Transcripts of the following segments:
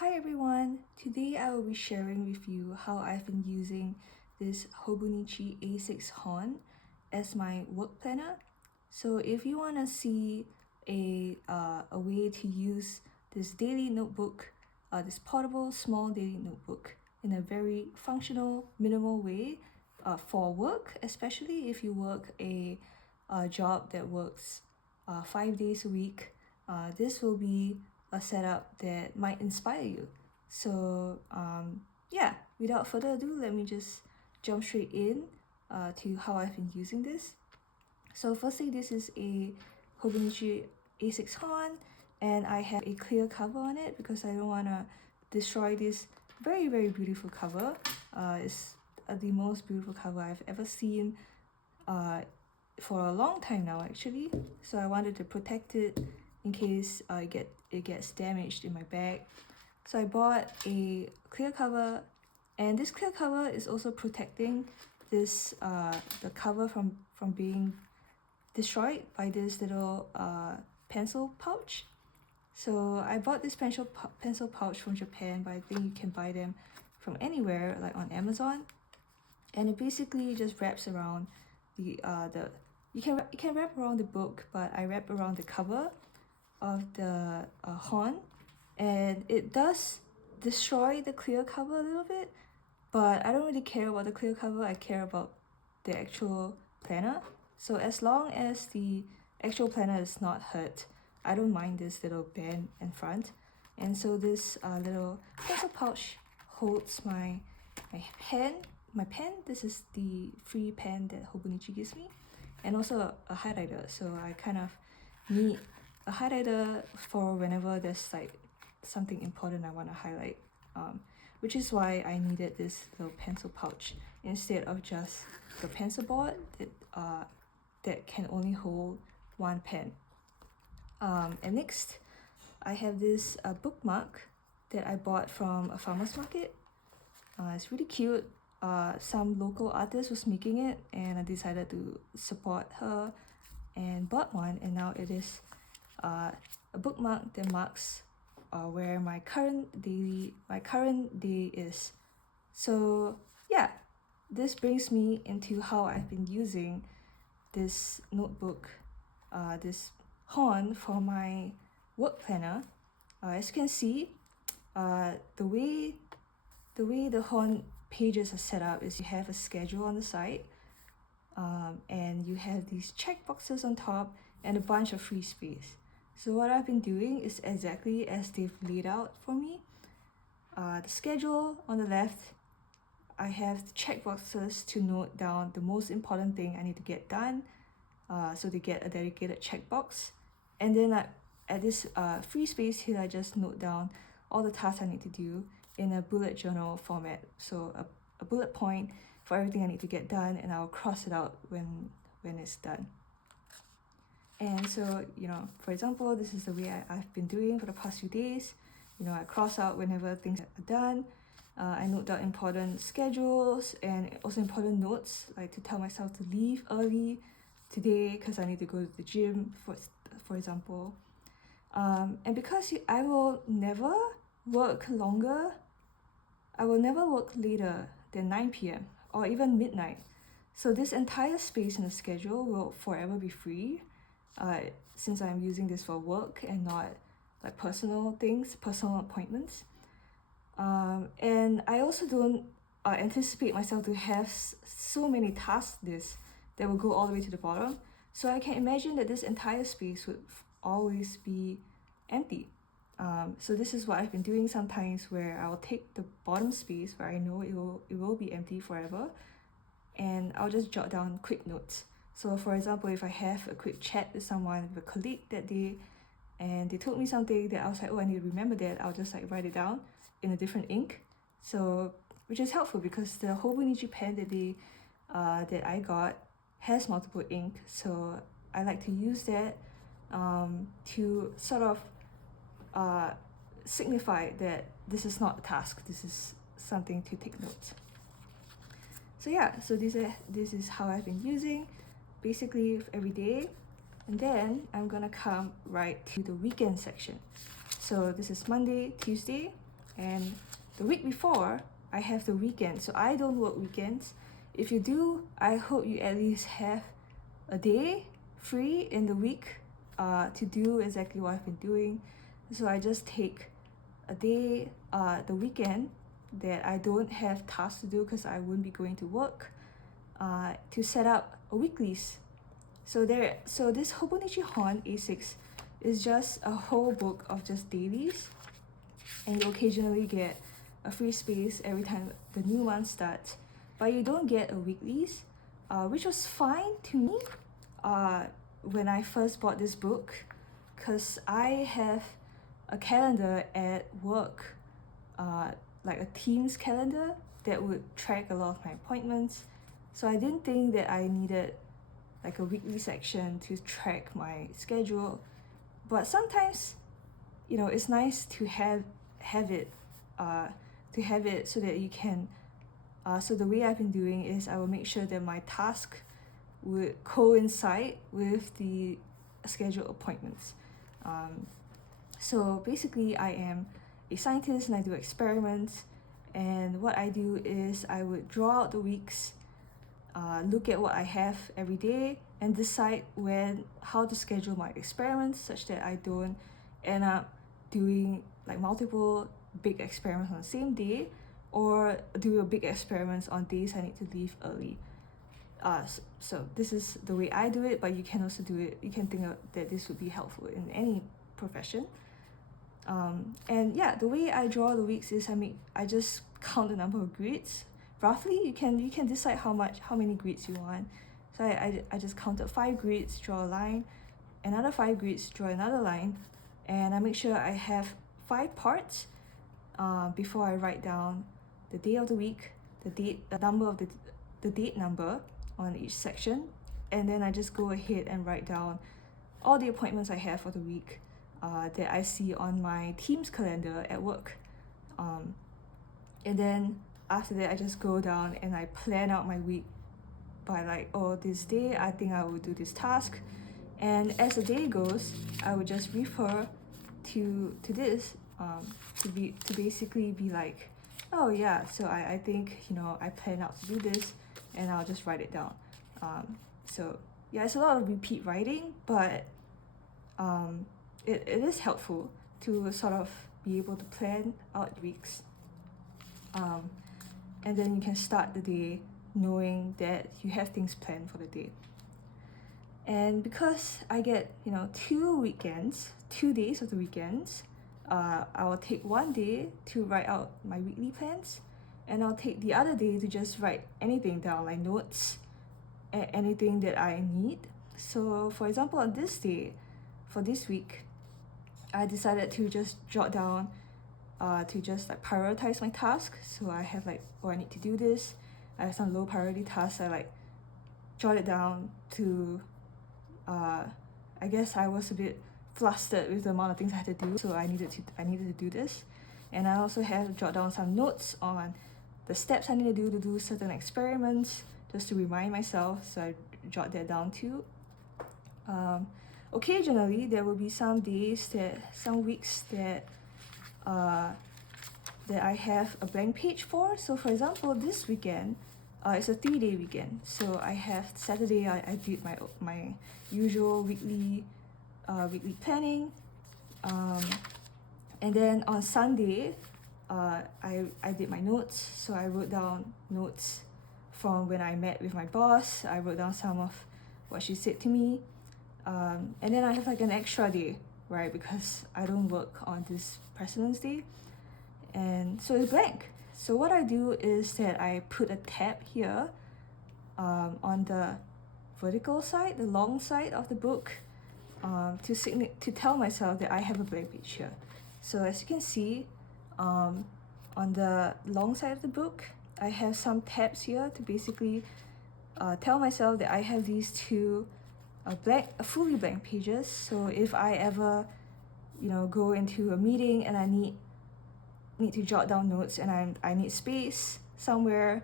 Hi everyone! Today I will be sharing with you how I've been using this Hobonichi A6 Hon as my work planner. So if you want to see a way to use this daily notebook, this portable small daily notebook in a very functional, minimal way for work, especially if you work a job that works 5 days a week, this will be a setup that might inspire you. So yeah, without further ado, let me just jump straight in to how I've been using this. So firstly, this is a Hobonichi A6 Hon, and I have a clear cover on it because I don't want to destroy this very beautiful cover. It's the most beautiful cover I've ever seen for a long time now actually. So I wanted to protect it in case it gets damaged in my bag. So I bought a clear cover, and this clear cover is also protecting this the cover from being destroyed by this little pencil pouch. So I bought this pencil pouch from Japan, but I think you can buy them from anywhere, like on Amazon. And it basically just wraps around the you can wrap around the book, but I wrap around the cover of the Hon, and it does destroy the clear cover a little bit, but I don't really care about the clear cover. I care about the actual planner. So as long as the actual planner is not hurt, I don't mind this little band in front. And so this little pencil pouch holds my pen. This is the free pen that Hobonichi gives me, and also a highlighter. So I kind of need a highlighter for whenever there's like something important I want to highlight, which is why I needed this little pencil pouch instead of just the pencil board that can only hold one pen. And next, I have this bookmark that I bought from a farmer's market. It's really cute. Some local artist was making it, and I decided to support her and bought one, and now it is a bookmark that marks where my current day is. So yeah, this brings me into how I've been using this notebook, this Hon, for my work planner. As you can see, the way the Hon pages are set up is you have a schedule on the side, and you have these check boxes on top and a bunch of free space. So what I've been doing is exactly as they've laid out for me. The schedule on the left, I have the check boxes to note down the most important thing I need to get done, so they get a dedicated checkbox. And then at this free space here, I just note down all the tasks I need to do in a bullet journal format. So a bullet point for everything I need to get done, and I'll cross it out when it's done. And so, for example, this is the way I've been doing for the past few days. I cross out whenever things are done. I note down important schedules and also important notes, like to tell myself to leave early today because I need to go to the gym, for example. And because I will never work later than 9 p.m. or even midnight. So this entire space in the schedule will forever be free, since I'm using this for work and not like personal appointments. And I also don't anticipate myself to have so many task lists that will go all the way to the bottom. So I can imagine that this entire space would always be empty. So this is what I've been doing sometimes, where I'll take the bottom space where I know it will be empty forever, and I'll just jot down quick notes. So for example, if I have a quick chat with someone, with a colleague that day, and they told me something that I was like, oh, I need to remember that, I'll just like write it down in a different ink. So which is helpful because the Hobonichi pen that I got has multiple ink, so I like to use that to sort of signify that this is not a task, this is something to take notes. So yeah, so this is how I've been using basically every day. And then I'm gonna come right to the weekend section. So this is Monday, Tuesday. And the week before, I have the weekend. So I don't work weekends. If you do, I hope you at least have a day free in the week to do exactly what I've been doing. So I just take a day, the weekend that I don't have tasks to do because I wouldn't be going to work, to set up a weeklies. So this Hobonichi Hon A6 is just a whole book of just dailies, and you occasionally get a free space every time the new month starts, but you don't get a weeklies, which was fine to me when I first bought this book, because I have a calendar at work, like a Teams calendar that would track a lot of my appointments. So I didn't think that I needed like a weekly section to track my schedule. But sometimes, it's nice to have it so that you can, so the way I've been doing is I will make sure that my task would coincide with the scheduled appointments. So basically I am a scientist and I do experiments, and what I do is I would draw out the weeks, look at what I have every day, and decide how to schedule my experiments such that I don't end up doing like multiple big experiments on the same day, or do a big experiments on days I need to leave early. So this is the way I do it, but you can also do it. You can think that this would be helpful in any profession. And yeah, the way I draw the weeks is I just count the number of grids. Roughly, you can decide how many grids you want. So I just counted 5 grids, draw a line, another 5 grids, draw another line, and I make sure I have 5 parts before I write down the day of the week, the date number on each section, and then I just go ahead and write down all the appointments I have for the week that I see on my Teams calendar at work. And then after that, I just go down and I plan out my week by like, this day I think I will do this task. And as the day goes, I would just refer to this to basically be like, oh yeah, so I think I plan out to do this, and I'll just write it down. So yeah, it's a lot of repeat writing, but it is helpful to sort of be able to plan out weeks. And then you can start the day knowing that you have things planned for the day. And because I get 2 days of the weekends, I will take one day to write out my weekly plans, and I'll take the other day to just write anything down, like notes, anything that I need. So for example, on this day, for this week, I decided to just jot down, to just like prioritize my task. So I have like, I need to do this. I have some low priority tasks. I like jot it down to, I guess I was a bit flustered with the amount of things I had to do, so I needed to do this. And I also have jot down some notes on the steps I need to do certain experiments, just to remind myself. So I jot that down too. Occasionally there will be some weeks that I have a blank page for. So for example, this weekend, it's a 3-day weekend. So I have Saturday, I did my usual weekly planning, and then on Sunday, I did my notes. So I wrote down notes from when I met with my boss. I wrote down some of what she said to me, and then I have like an extra day, right, because I don't work on this President's Day, and so it's blank. So what I do is that I put a tab here on the vertical side, the long side of the book, to tell myself that I have a blank page here. So as you can see, on the long side of the book, I have some tabs here to basically tell myself that I have these two fully blank pages. So if I ever go into a meeting and I need to jot down notes, and I need space somewhere,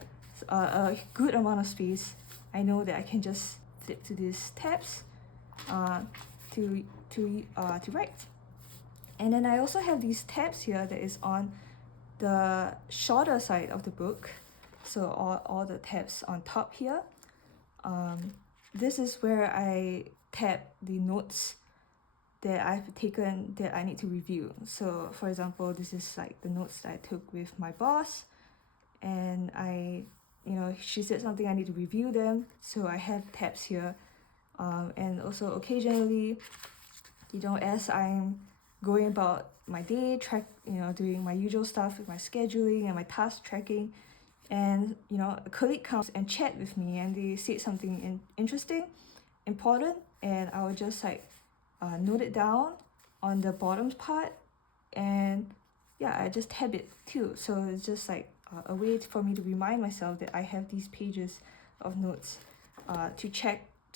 a good amount of space, I know that I can just flip to these tabs to write. And then I also have these tabs here that is on the shorter side of the book, so all the tabs on top here, this is where I tab the notes that I've taken that I need to review. So for example, this is like the notes that I took with my boss, and she said something, I need to review them, so I have tabs here. And also occasionally, as I'm going about my day, doing my usual stuff with my scheduling and my task tracking, and a colleague comes and chat with me, and they say something interesting, important, and I will just note it down on the bottom part, and yeah, I just tab it too. So it's just a way for me to remind myself that I have these pages of notes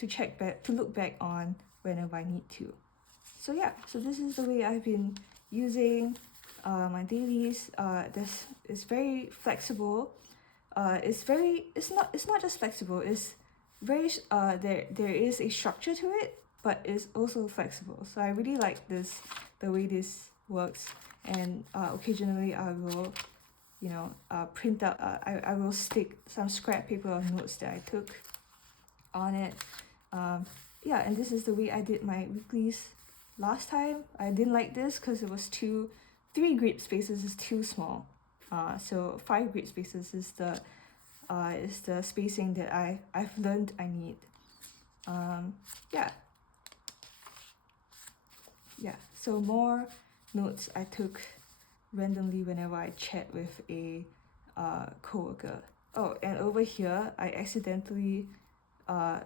to look back on whenever I need to. So yeah, so this is the way I've been using my dailies. It's very flexible. It's not just flexible. It's very there is a structure to it, but it's also flexible. So I really like the way this works. And occasionally I will print out. I will stick some scrap paper of notes that I took on it. Yeah, and this is the way I did my weeklies last time. I didn't like this because it was 3 grid spaces is too small. So 5 grid spaces is the spacing that I've learned I need. Yeah. So more notes I took randomly whenever I chat with a coworker. Oh, and over here I accidentally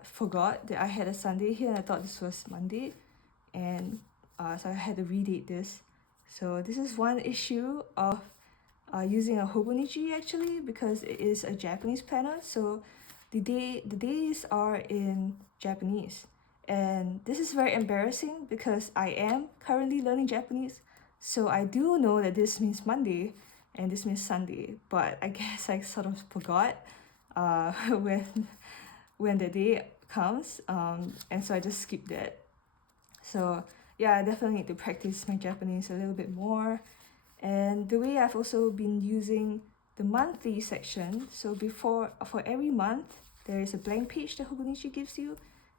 forgot that I had a Sunday here, and I thought this was Monday, and so I had to redate this. So this is one issue of using a Hobonichi, actually, because it is a Japanese planner. So the days are in Japanese, and this is very embarrassing because I am currently learning Japanese. So I do know that this means Monday and this means Sunday, but I guess I sort of forgot when the day comes, and so I just skipped that. So yeah, I definitely need to practice my Japanese a little bit more. And the way I've also been using the monthly section, so for every month there is a blank page that Hobonichi gives you,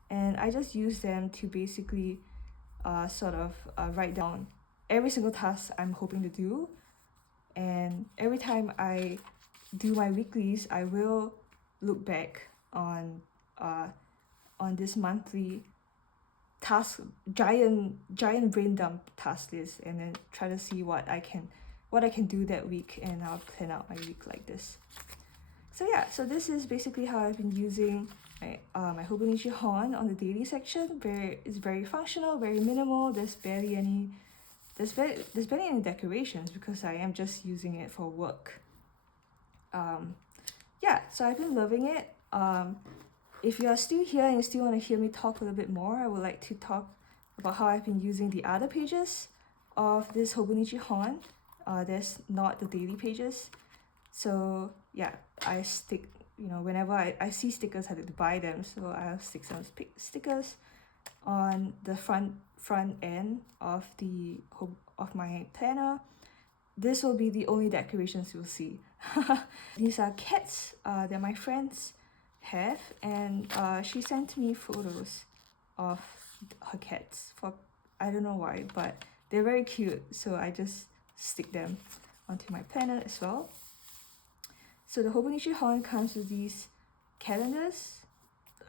and I just use them to basically write down every single task I'm hoping to do. And every time I do my weeklies, I will look back on this monthly task, giant brain dump task list, and then try to see what I can do that week, and I'll plan out my week like this. So yeah, so this is basically how I've been using my Hobonichi Hon on the daily section. It's very functional, very minimal. There's barely any decorations because I am just using it for work. Yeah, so I've been loving it. If you are still here and you still want to hear me talk a little bit more, I would like to talk about how I've been using the other pages of this Hobonichi Hon. There's not the daily pages. So yeah, I stick, whenever I see stickers, I have to buy them. So I'll stick some stickers on the front end of my planner. This will be the only decorations you'll see. These are cats that my friends have, and she sent me photos of her cats. For I don't know why, but they're very cute, so I just stick them onto my planner as well. So the Hobonichi Hon comes with these calendars.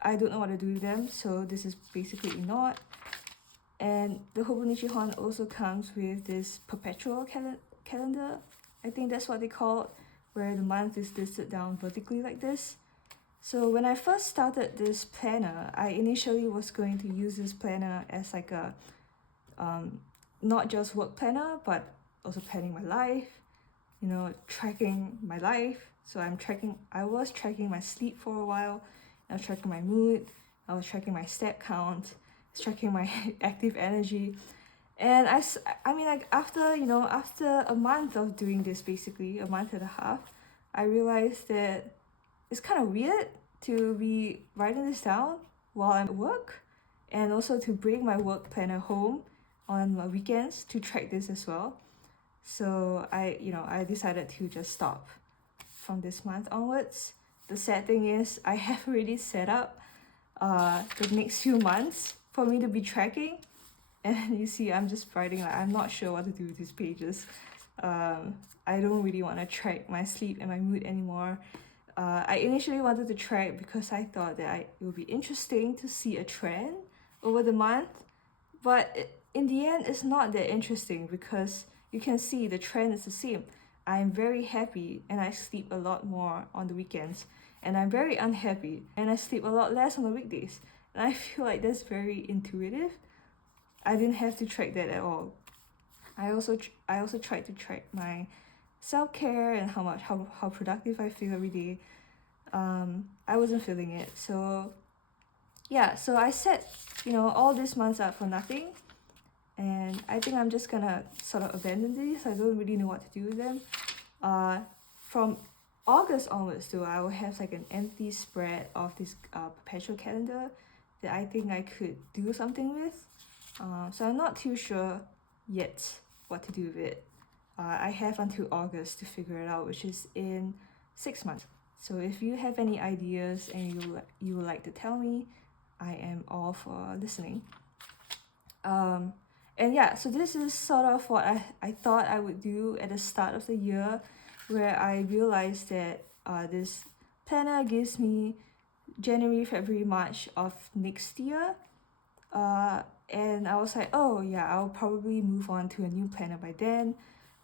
I don't know what to do with them, so this is basically ignored. And the Hobonichi Hon also comes with this perpetual calendar. I think that's what they call it, where the month is listed down vertically like this. So when I first started this planner, I initially was going to use this planner as like a not just work planner, but also planning my life, tracking my life. So I was tracking my sleep for a while. I was tracking my mood. I was tracking my step count, tracking my active energy. And I mean, like, after a month of doing this, basically a month and a half, I realized that it's kind of weird to be writing this down while I'm at work, and also to bring my work planner home on my weekends to track this as well. So I decided to just stop from this month onwards. The sad thing is I have already set up the next few months for me to be tracking, and you see I'm just writing like I'm not sure what to do with these pages. I don't really want to track my sleep and my mood anymore. I initially wanted to track because I thought that it would be interesting to see a trend over the month, but in the end it's not that interesting because you can see the trend is the same. I'm very happy and I sleep a lot more on the weekends, and I'm very unhappy and I sleep a lot less on the weekdays. And I feel like that's very intuitive. I didn't have to track that at all. I also tried to track my self-care and how productive I feel every day. I wasn't feeling it. So yeah, so I set all these months up for nothing, and I think I'm just gonna sort of abandon these. I don't really know what to do with them. From August onwards though, I will have like an empty spread of this perpetual calendar that I think I could do something with. So I'm not too sure yet what to do with it. I have until August to figure it out, which is in 6 months. So if you have any ideas and you would like to tell me, I am all for listening. And yeah, so this is sort of what I thought I would do at the start of the year, where I realized that this planner gives me January, February, March of next year. And I was like, oh yeah, I'll probably move on to a new planner by then.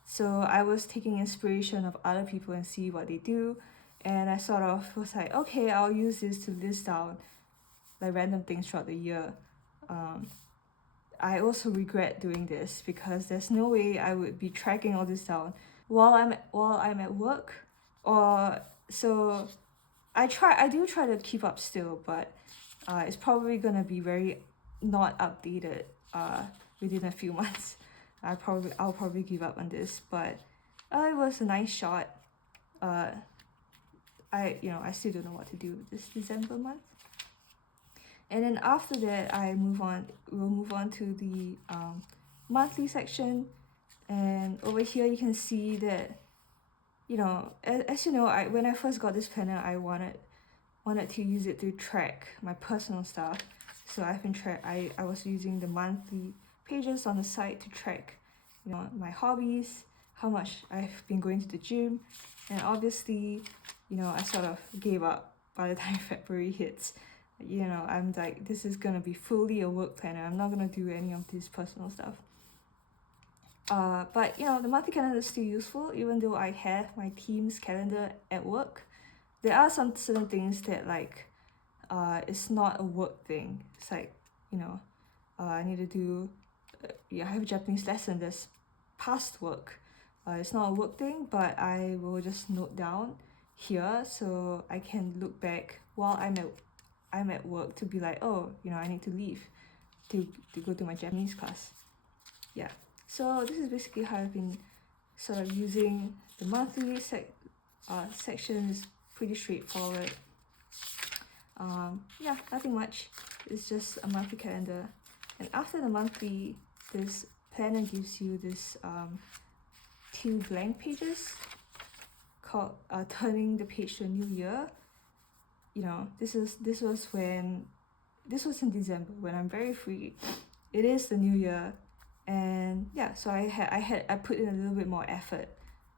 So I was taking inspiration of other people and see what they do. And I sort of was like, okay, I'll use this to list down like random things throughout the year. I also regret doing this because there's no way I would be tracking all this down while I'm at work. Or so I do try to keep up still, but it's probably gonna be very not updated within a few months. I'll probably give up on this, but it was a nice shot. I still don't know what to do with this December month. And then after that, we'll move on to the monthly section. And over here you can see that, as you know, when I first got this planner, I wanted to use it to track my personal stuff. So I was using the monthly pages on the site to track, my hobbies, how much I've been going to the gym, and obviously, I sort of gave up by the time February hits. I'm like, this is gonna be fully a work planner. I'm not gonna do any of this personal stuff. But the monthly calendar is still useful, even though I have my team's calendar at work. There are some certain things that it's not a work thing. It's like, I need to do, I have a Japanese lesson that's past work. It's not a work thing, but I will just note down here so I can look back while I'm at work to be like, oh, I need to leave to go to my Japanese class. Yeah, so this is basically how I've been sort of using the monthly section. Is pretty straightforward. Yeah, nothing much. It's just a monthly calendar, and after the monthly, this planner gives you this 2 blank pages called turning the page to a new year. This was in December when I'm very free. It is the new year, and yeah, so I put in a little bit more effort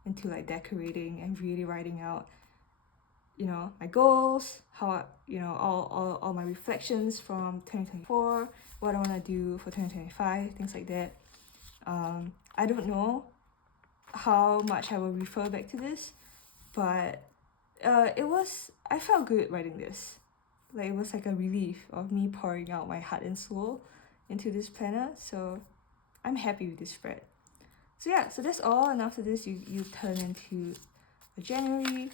into like decorating and really writing out my goals, how all my reflections from 2024, what I want to do for 2025, things like that. I don't know how much I will refer back to this, but I felt good writing this. Like, it was like a relief of me pouring out my heart and soul into this planner. So I'm happy with this spread. So yeah, so that's all. And after this, you turn into a January,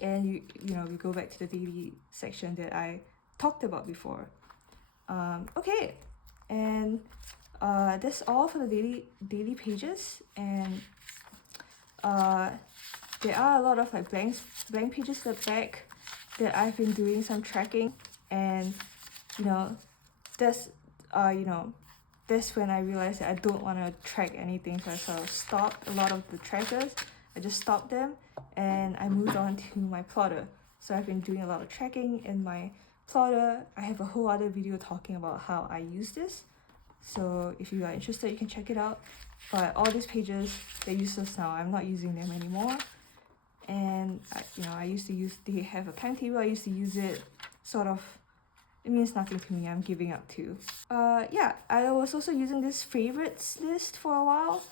and we go back to the daily section that I talked about before. Okay, and that's all for the daily pages. And there are a lot of like blank pages at the back that I've been doing some tracking, and that's that's when I realized that I don't want to track anything, so I sort of stopped a lot of the trackers. I just stopped them and I moved on to my plotter. So I've been doing a lot of tracking in my plotter. I have a whole other video talking about how I use this, so if you are interested, you can check it out. But all these pages, they're useless now. I'm not using them anymore. And I used to use, they have a timetable, I used to use it. Sort of, it means nothing to me. I'm giving up too. Yeah, I was also using this favorites list for a while.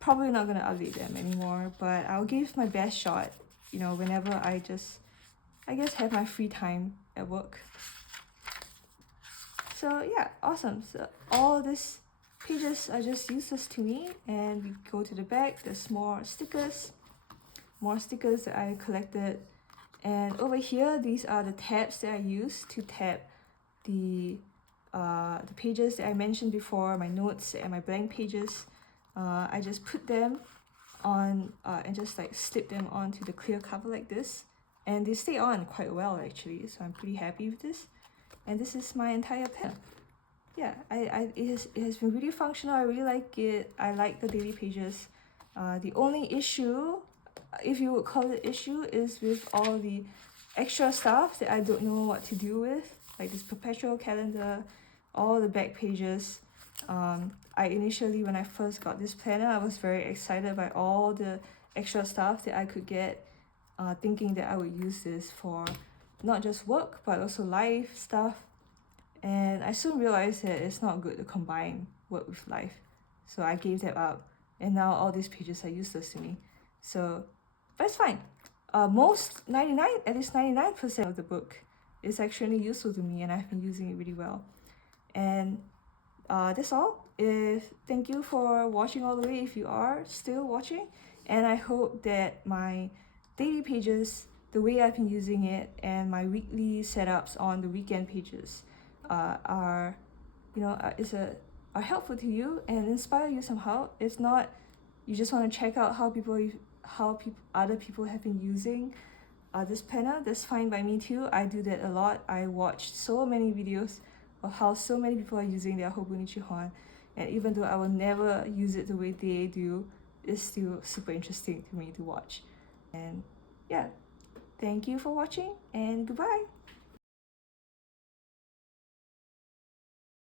Probably not gonna update them anymore, but I'll give my best shot, whenever I guess have my free time at work. So yeah, awesome. So all these pages are just useless to me, and we go to the back. There's more stickers that I collected. And over here, these are the tabs that I use to tab the pages that I mentioned before, my notes and my blank pages. I just put them on and just like slip them onto the clear cover like this, and they stay on quite well actually, so I'm pretty happy with this. And this is my entire pen. Yeah, it has been really functional. I really like it. I like the daily pages. The only issue, if you would call it issue, is with all the extra stuff that I don't know what to do with, like this perpetual calendar, all the back pages. I initially, when I first got this planner, I was very excited by all the extra stuff that I could get, thinking that I would use this for not just work but also life stuff. And I soon realized that it's not good to combine work with life, so I gave that up, and now all these pages are useless to me. So that's fine. At least 99% of the book is actually useful to me, and I've been using it really well. And that's all. Thank you for watching all the way if you are still watching, and I hope that my daily pages, the way I've been using it, and my weekly setups on the weekend pages are helpful to you and inspire you somehow. If not, you just want to check out how other people have been using this planner, that's fine by me too. I do that a lot. I watch so many videos of how so many people are using their Hobonichi Hon, and even though I will never use it the way they do, it's still super interesting to me to watch. And yeah, thank you for watching, and goodbye.